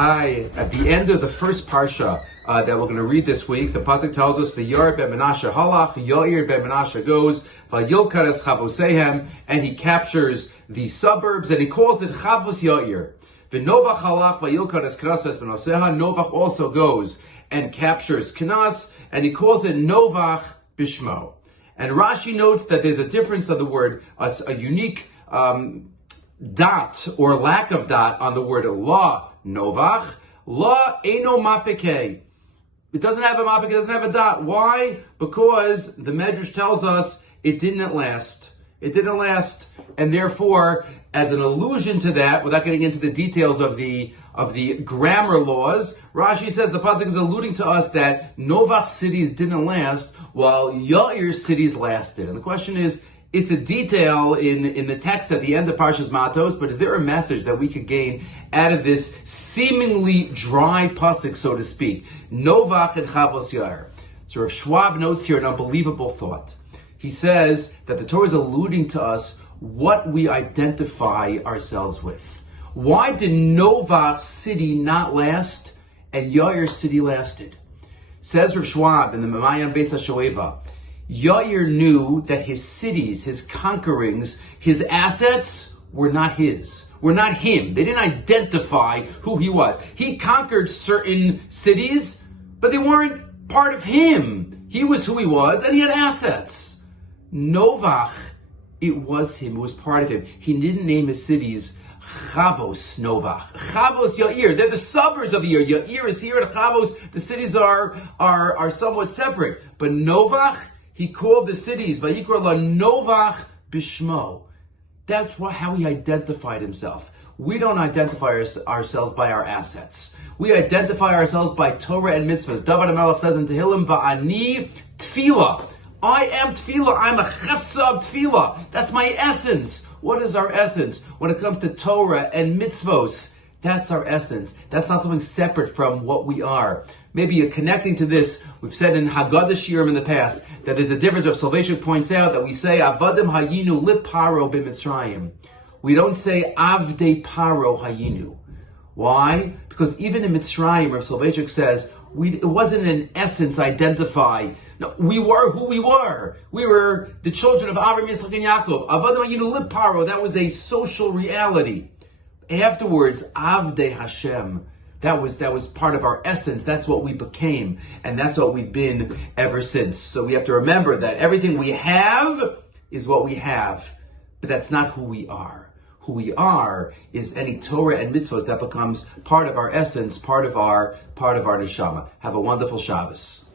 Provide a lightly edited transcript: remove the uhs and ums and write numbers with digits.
Hi, at the end of the first parsha that we're going to read this week, the pasuk tells us, "V'yor ben Menashe halach, Yair ben Menashe goes, v'yilkares chavosehem," and he captures the suburbs, and he calls it Chavos Yair. V'novach halach, v'yilkares Knas v'Noseha. Novach also goes and captures Knas, and he calls it Novach Bishmo. And Rashi notes that there's a difference of the word, a unique dot or lack of dot on the word la. Novach, la eno mapike. It doesn't have a mapike, it doesn't have a dot. Why? Because the Medrash tells us it didn't last. It didn't last. And therefore, as an allusion to that, without getting into the details of the grammar laws, Rashi says the pasuk is alluding to us that Novach cities didn't last, while Yair cities lasted. And the question is, it's a detail in the text at the end of Parshas Matos, but is there a message that we could gain out of this seemingly dry pasuk, so to speak? Novach and Chavos Yair. So Rav Schwab notes here an unbelievable thought. He says that the Torah is alluding to us what we identify ourselves with. Why did Novach city not last and Yair city lasted? Says Rav Schwab in the Memayan Beis HaShoeva, Yair knew that his cities, his conquerings, his assets were not his, were not him. They didn't identify who he was. He conquered certain cities, but they weren't part of him. He was who he was, and he had assets. Novach, it was him, it was part of him. He didn't name his cities Chavos Novach. Chavos Yair. They're the suburbs of Yair. Yair is here, and Chavos, the cities are somewhat separate. But Novach, he called the cities, Vayikra la Novach Bishmo. That's how he identified himself. We don't identify ourselves by our assets. We identify ourselves by Torah and mitzvahs. David HaMelech says in Tehillim, Ba'ani Tefillah. I am Tefillah. I'm a chefza of Tefillah. That's my essence. What is our essence? When it comes to Torah and mitzvos, that's our essence. That's not something separate from what we are. Maybe you're connecting to this. We've said in Haggadah Shirim in the past that there's a difference. Rav Soloveitchik points out that we say Avadim Hayinu Lip Paro b'Mitzrayim. We don't say Avdei Paro Hayinu. Why? Because even in Mitzrayim, Rav Soloveitchik says it wasn't an essence identify. No, we were who we were. We were the children of Avram, Yitzchak, and Yaakov. Avadim Hayinu Lip Paro. That was a social reality. Afterwards, Avdei Hashem. That was part of our essence. That's what we became. And that's what we've been ever since. So we have to remember that everything we have is what we have. But that's not who we are. Who we are is any Torah and mitzvahs that becomes part of our essence, part of our neshama. Have a wonderful Shabbos.